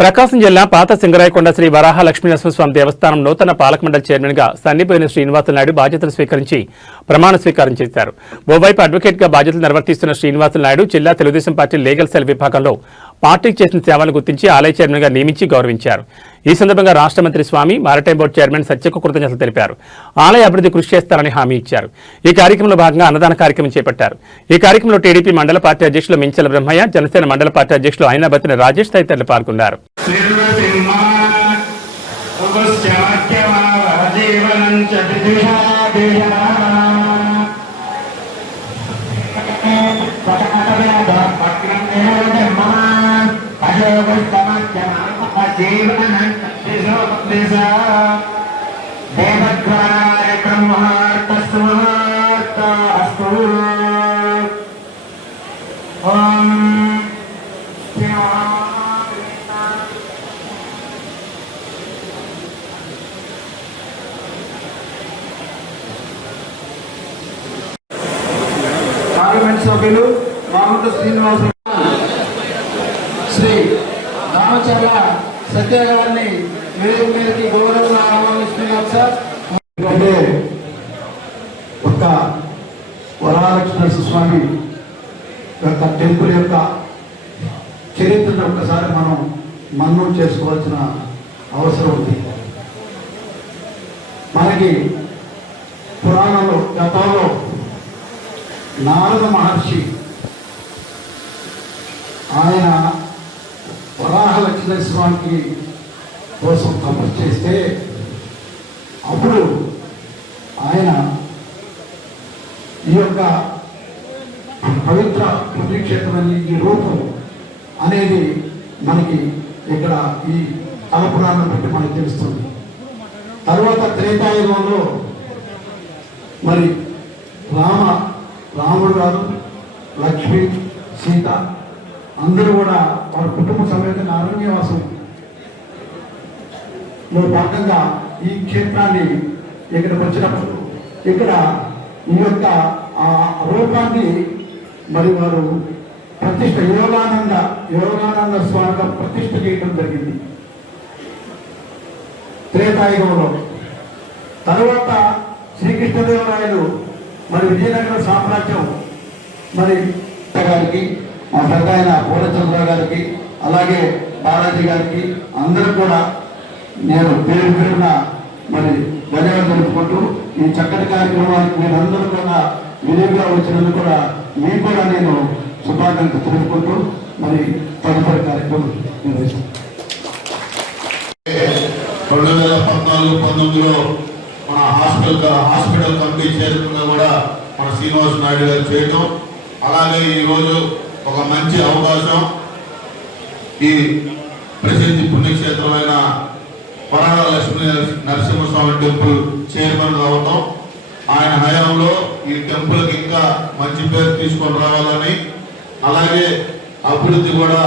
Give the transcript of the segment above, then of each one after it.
ప్రకాశం జిల్లా పాత సింగరాయకొండ శ్రీ వరాహ లక్ష్మీనరసింహస్వామి దేవస్థానం నూతన పాలక మండలి చైర్మన్ గా సన్నిపోయిన శ్రీనివాసులు బాధ్యతలు స్వీకరించి ప్రమాణ స్వీకారం చేశారు. ఓవైపు అడ్వకేట్ గా బాధ్యతలు నిర్వర్తిస్తున్న శ్రీనివాసులు జిల్లా తెలుగుదేశం పార్టీ లీగల్ సెల్ విభాగంలో పార్టీకి చేసిన సేవలను గుర్తించి ఆలయ చైర్మన్ గా నియమించి గౌరవించారు. ఈ సందర్భంగా రాష్ట్ర మంత్రి స్వామి మారిటైమ్ బోర్డు చైర్మన్ సత్యకు కృతజ్ఞతలు తెలిపారు. ఆలయ అభివృద్ధి కృషి చేస్తారని హామీ ఇచ్చారు. ఈ కార్యక్రమంలో భాగంగా అన్నదాన కార్యక్రమం చేపట్టారు. ఈ కార్యక్రమంలో టీడీపీ మండల పార్టీ అధ్యక్షులు మించల బ్రహ్మయ్య, జనసేన మండల పార్టీ అధ్యక్షులు అయినాబత్తిన రాజేష్ తదితరులు పాల్గొన్నారు. పార్లమెంట్ సభ్యులు మామూలు శ్రీనివాసులు శ్రీ రామచర్ల సత్య గారిని వేదిక మీదకి గౌరవంగా ఆహ్వానిస్తున్నారు. సార్ అంటే ఒక వరలక్ష్మీ స్వామి యొక్క టెంపుల్ యొక్క చరిత్రను ఒక్కసారి మనం మననం చేసుకోవాల్సిన అవసరం ఉంది. మనకి పురాణంలో గతంలో నారద మహర్షి ఆయన వరాహ లక్ష్మీ స్వామికి కోసం తపస్సు చేస్తే అప్పుడు ఆయన ఈ యొక్క పవిత్ర పుణ్యక్షేత్రాన్ని ఈ రూపం అనేది మనకి ఇక్కడ ఈ తలపురాన్ని బట్టి మనకు తెలుస్తుంది. తర్వాత త్రేతాయుగంలో మరి రాముడు గారు, లక్ష్మి, సీత అందరూ కూడా వారి కుటుంబ సమేతంగా అరణ్యవాసంలో భాగంగా ఈ క్షేత్రాన్ని ఇక్కడికి వచ్చినప్పుడు ఇక్కడ ఈ యొక్క ఆ రూపాన్ని మరి వారు ప్రతిష్ట యోగానంద స్వామిగా ప్రతిష్ట చేయడం జరిగింది త్రేతాయుగంలో. తర్వాత శ్రీకృష్ణదేవరాయలు మరి విజయనగర సామ్రాజ్యం మరి గారికి, మా పెద్ద ఆయన పూర్ణచంద్ర గారికి, అలాగే బాలాజీ గారికి అందరూ కూడా నేను పేరు పేరున మరి ధన్యవాదాలు తెలుపుకుంటూ ఈ చక్కటి కార్యక్రమానికి మీరందరూ కూడా విరివిగా వచ్చినందుకు కూడా మీకు కూడా నేను శుభాకాంక్షలు తెలుపుకుంటూ మరి తదుపరి కార్యక్రమం నిర్వహిస్తాను. 2014-19లో మన హాస్పిటల్ కమిటీ చైర్మన్గా కూడా మన శ్రీనివాస్ నాయుడు గారు చేయటం, అలాగే ఈరోజు ఒక మంచి అవకాశం ఈ ప్రసిద్ధి పుణ్యక్షేత్రమైన వరాహ లక్ష్మీ నరసింహస్వామి టెంపుల్ చైర్మన్ కావటం, ఆయన హయాంలో ఈ టెంపుల్కి ఇంకా మంచి పేరు తీసుకొని రావాలని, అలాగే అభివృద్ధి కూడా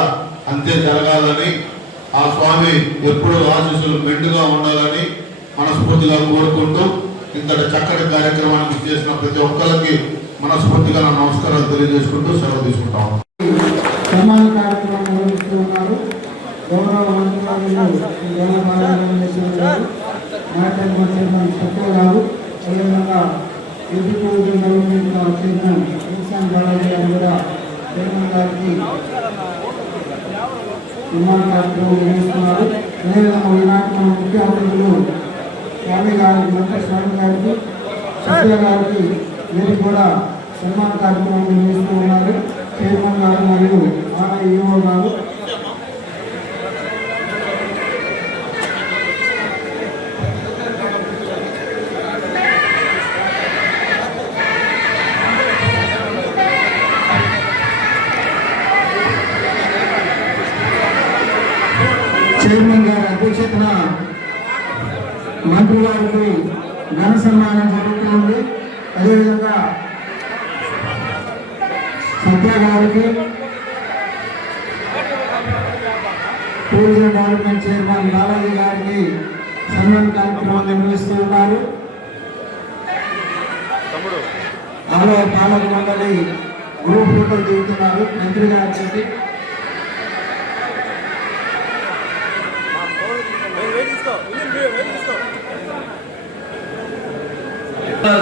అంతే జరగాలని, ఆ స్వామి ఎప్పుడూ ఆశీస్సులు మెండుగా ఉండాలని మనస్ఫూర్తిగా కోరుకుంటూ ఇంతటి చక్కటి కార్యక్రమానికి చేసిన ప్రతి ఒక్కరికి మనస్ఫూర్తిగా నా నమస్కారాలు తెలియజేసుకుంటూ సెలవు తీసుకుంటాం. నిర్వహిస్తున్నారు. అదేవిధంగా ఈనాటి మన ముఖ్య అతిథులు స్వామి గారికి, మంత్రి స్వామి గారికి, సత్య గారికి వీరికి కూడా సన్మాన కార్యక్రమం నిర్వహిస్తూ ఉన్నారు. చైర్మన్ గారు మరియు ఆలయ ఈవో గారు. చైర్మన్ గారి అధ్యక్షతన మంత్రి గారికి ఘన సన్మానం జరుగుతుంది. అదేవిధంగా సత్య గారికి, టూరిజం డెవలప్మెంట్ చైర్మన్ బాలాజీ గారికి సన్మాన కార్యక్రమం నిర్వహిస్తూ ఉన్నారు. ఆలయ పాలక మండలి గ్రూప్ ఫోటోలు దిగుతున్నారు మంత్రి గారికి.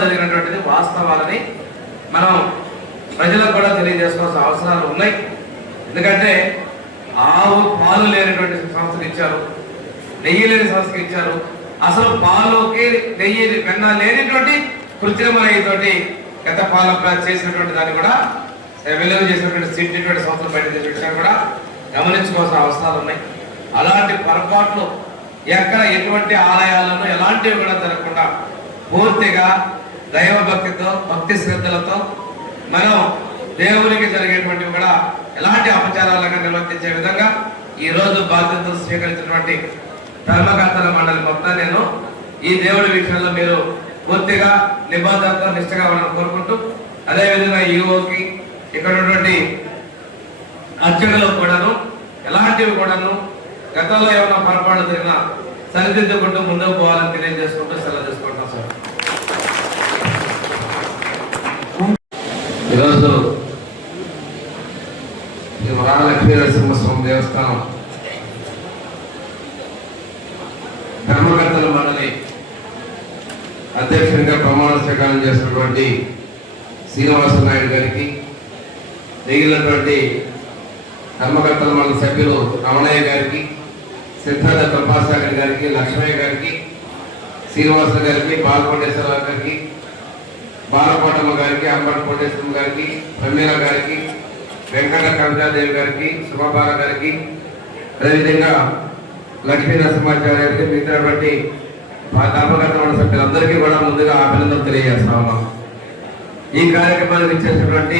జరిగినటువంటిది వాస్తవాలని మనం ప్రజలకు కూడా తెలియజేసుకోవాల్సిన అవసరాలు ఉన్నాయి. ఎందుకంటే ఆవు పాలు లేనటువంటి సంస్థలు ఇచ్చారు, నెయ్యి లేని సంస్థకి ఇచ్చారు. అసలు పాలుకి నెయ్యి వెన్న లేనిటువంటి కృత్రిమ నెయ్యితోటి గత పాలన చేసినటువంటి దాన్ని కూడా వెలుగు చేసినటువంటి సిట్టినటువంటి సంస్థలు బయట చేసిన విషయాన్ని కూడా గమనించుకోవాల్సిన అవసరాలు ఉన్నాయి. అలాంటి పొరపాట్లు ఎక్కడ ఎటువంటి ఆలయాలను ఎలాంటివి కూడా జరగకుండా పూర్తిగా దైవ భక్తితో భక్తి శ్రద్ధలతో మనం దేవునికి జరిగేటువంటివి కూడా ఎలాంటి అపచారాలుగా నిర్వర్తించే విధంగా ఈ రోజు బాధ్యతలు స్వీకరించినటువంటి ధర్మకర్తల మండలి మొత్తం నేను ఈ దేవుడి విషయంలో మీరు పూర్తిగా నిబద్ధతతో నిష్ఠగా మనం కోరుకుంటూ, అదేవిధంగా ఈఓకి ఇక్కడ ఉన్నటువంటి అర్చకులకు కూడాను ఎలాంటివి కూడాను గతంలో ఏమైనా పొరపాటు జరిగినా సరిదిద్దుకుంటూ ముందుకు పోవాలని తెలియజేసుకుంటూ సెలవు తీసుకుంటాం సార్. ఈరోజు ఈ వరాలక్ష్మీ నరసింహస్వామి దేవస్థానం ధర్మకర్తల మండలి అధ్యక్షుడిగా ప్రమాణ స్వీకారం చేసినటువంటి శ్రీనివాస నాయుడు గారికి, మిగిలినటువంటి ధర్మకర్తల మండలి సభ్యులు రమణయ్య గారికి, సిద్ధార్థ కృపాసాగర్ గారికి, లక్ష్మయ్య గారికి, శ్రీనివాస గారికి, బాలకోటేశ్వరరావు గారికి, బాలకోటమ్మ గారికి, అంబటి కోటేశ్వరం గారికి, ప్రమీల గారికి, వెంకట కవితాదేవి గారికి, శుభబాల గారికి, అదేవిధంగా లక్ష్మీ నరసింహాచార్య గారికి, మిగతాటువంటి ధర్మకర్తల మండలి సభ్యులందరికీ కూడా ముందుగా అభినందనలు తెలియజేస్తాము. ఈ కార్యక్రమానికి ఇచ్చేసినటువంటి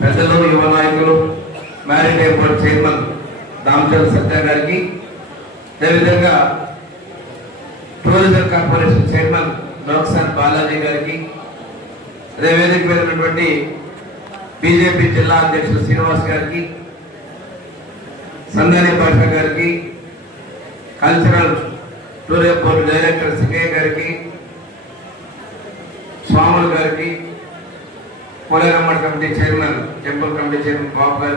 పెద్దలు, యువ నాయకులు, మ్యారిటైమ్ బోర్డు చైర్మన్ దామచంద్ర సత్య గారికి, అదేవిధంగా టూరిజం కార్పొరేషన్ చైర్మన్ లోక్సార్ బాలాజీ గారికి, అదే వేదిక మీద ఉన్నటువంటి బీజేపీ జిల్లా అధ్యక్షులు శ్రీనివాస్ గారికి, సందాని పాషా గారికి, cultural tourism board director Singaiah గారికి, స్వాములు గారికి, పోలేరమ్మడి committee chairman, temple committee chairman Babu గారికి,